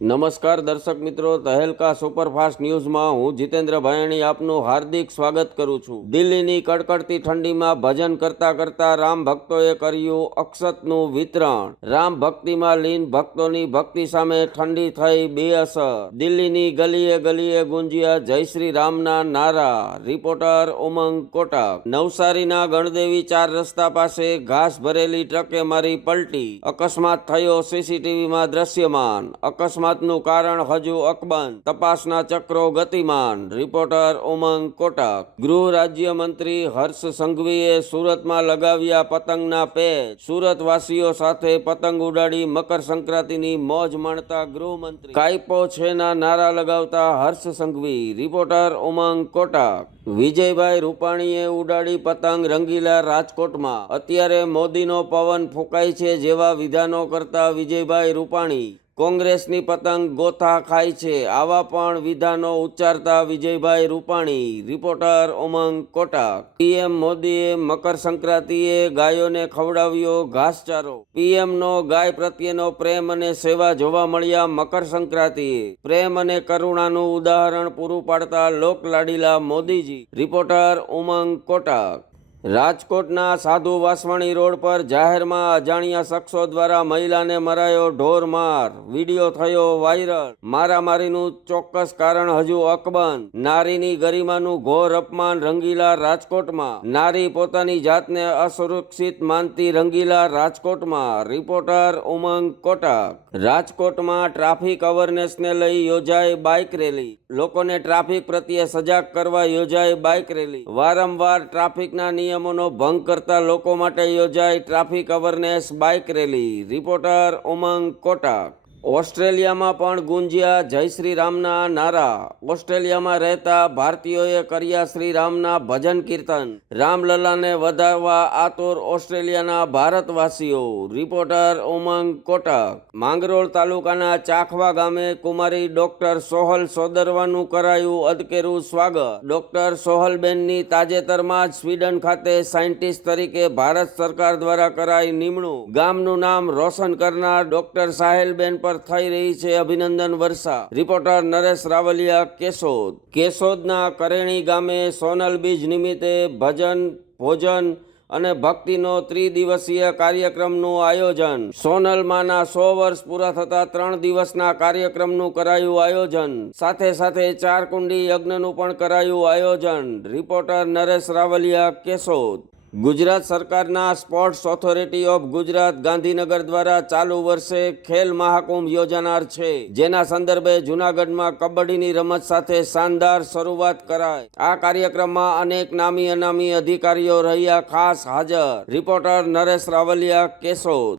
નમસ્કાર દર્શક મિત્રો, તહેલકા સુપરફાસ્ટ ન્યૂઝમાં હું જીતેન્દ્ર ભાયાણી આપનું હાર્દિક સ્વાગત કરું છું। દિલ્હીની કડકડતી ઠંડીમાં ભજન કરતા કરતા રામ ભક્તોએ કર્યું અક્ષતનું વિતરણ। રામ ભક્તિમાં લીન ભક્તોની ભક્તિ સામે ઠંડી થઈ બેઅસર। દિલ્હીની ગલીએ ગલીએ ગુંજ્યા જય શ્રી રામના નારા। રિપોર્ટર ઉમંગ કોટક। નવસારીના ગણદેવી 4 રસ્તા પાસે ઘાસ ભરેલી ટ્રકે મારી પલટી, અકસ્માત થયો સીસીટીવીમાં દ્રશ્યમાન। અકસ્માતનું કારણ હજુ અકબંધ, તપાસના ચક્રો ગતિમાન। રિપોર્ટર ઉમંગ કોટક। ગૃહ રાજ્યમંત્રી હર્ષ સંઘવીએ સુરતમાં લગાવ્યા પતંગના પેચ। સુરતવાસીઓ સાથે પતંગ ઉડાડી મકર સંક્રાંતિની મોજ માણતા ગૃહમંત્રી કાયપો છેના નારા લગાવતા હર્ષ સંઘવી। રિપોર્ટર ઉમંગ કોટક। વિજયભાઈ રૂપાણીએ ઉડાડી પતંગ રંગીલા રાજકોટમાં। અત્યારે મોદીનો પવન ફૂંકાય છે જેવા વિધાનો કરતા વિજયભાઈ રૂપાણી કોંગ્રેસની પતંગ ગોથા ખાય છે, આવા પણ વિધાનો ઉચ્ચારતા વિજયભાઈ રૂપાણી। રિપોર્ટર ઉમંગ કોટક। પીએમ મોદીએ મકર સંક્રાંતિએ ગાયોને ખવડાવ્યો ઘાસચારો। પીએમનો ગાય પ્રત્યેનો પ્રેમ અને સેવા જોવા મળ્યા મકર સંક્રાંતિએ। પ્રેમ અને કરુણાનું ઉદાહરણ પૂરું પાડતા લોકલાડીલા મોદીજી। રિપોર્ટર ઉમંગ કોટક। રાજકોટના સાધુ વાસવાણી રોડ પર જાહેરમાં અજાણ્યા શખ્સો દ્વારા મહિલાને મરાયો ઢોર માર, વિડીયો થયો વાયરલ। મારામારીનું ચોક્કસ કારણ હજુ અકબંધ। નારીની ગરિમાનું ઘોર અપમાન રંગીલા રાજકોટમાં। નારી પોતાની જાતને અસુરક્ષિત માનતી રંગીલા રાજકોટમાં। રિપોર્ટર ઉમંગ કોટક। રાજકોટમાં ટ્રાફિક અવેરનેસને લઈ યોજાઈ બાઇક રેલી। લોકોને ટ્રાફિક પ્રત્યે સજાગ કરવા યોજાઈ બાઇક રેલી। વારંવાર ટ્રાફિકના નિયમોનો ભંગ કરતા લોકો માટે યોજાઈ traffic awareness bike rally. Reporter Umang Kotak. ઓસ્ટ્રેલિયામાં પણ ગુંજ્યા જય શ્રી રામના નારા। ઓસ્ટ્રેલિયામાં રહેતા ભારતીયોએ કર્યા શ્રી રામના ભજન કીર્તન। રામલલાને વધાવવા આતુર ઓસ્ટ્રેલિયાના ભારતવાસીઓ। રિપોર્ટર ઉમંગ કોટક। માંગરોળ તાલુકાના ચાખવા ગામે કુમારી ડોક્ટર સોહલ સોદરવાનું કરાયું અદકેરું સ્વાગત। ડોક્ટર સોહલબેનની તાજેતરમાં જ સ્વીડન ખાતે સાયન્ટિસ્ટ તરીકે ભારત સરકાર દ્વારા કરાઈ નિમણૂક। ગામનું નામ રોશન કરનાર ડોક્ટર સાહેલબેન પર થઈ રહી છે અભિનંદન વર્ષા। રિપોર્ટર નરેશ રાવલિયા કેશોદ। કેશોદના કરેણી ગામે સોનલ બીજ નિમિત્તે ભજન, ભોજન અને ભક્તિનો ત્રિદિવસીય કાર્યક્રમનું આયોજન। સોનલ માના 100 વર્ષ પૂરા થતા 3 દિવસના કાર્યક્રમનું કરાયું આયોજન। સાથે સાથે 4 કુંડી યજ્ઞનું પણ કરાયું આયોજન। રિપોર્ટર નરેશ રાવલિયા કેશોદ। ગુજરાત સરકારના sports authority of Gujarat Gandhinagar દ્વારા ચાલુ વર્ષે ખેલ મહાકુંભ યોજાનાર છે, જેના સંદર્ભે જૂનાગઢમાં કબડ્ડીની રમત સાથે શાનદાર શરૂઆત કરાઈ। આ કાર્યક્રમમાં અનેક નામી અનામી અધિકારીઓ રહ્યા ખાસ હાજર। રિપોર્ટર નરેશ રાવલિયા કેશોદ।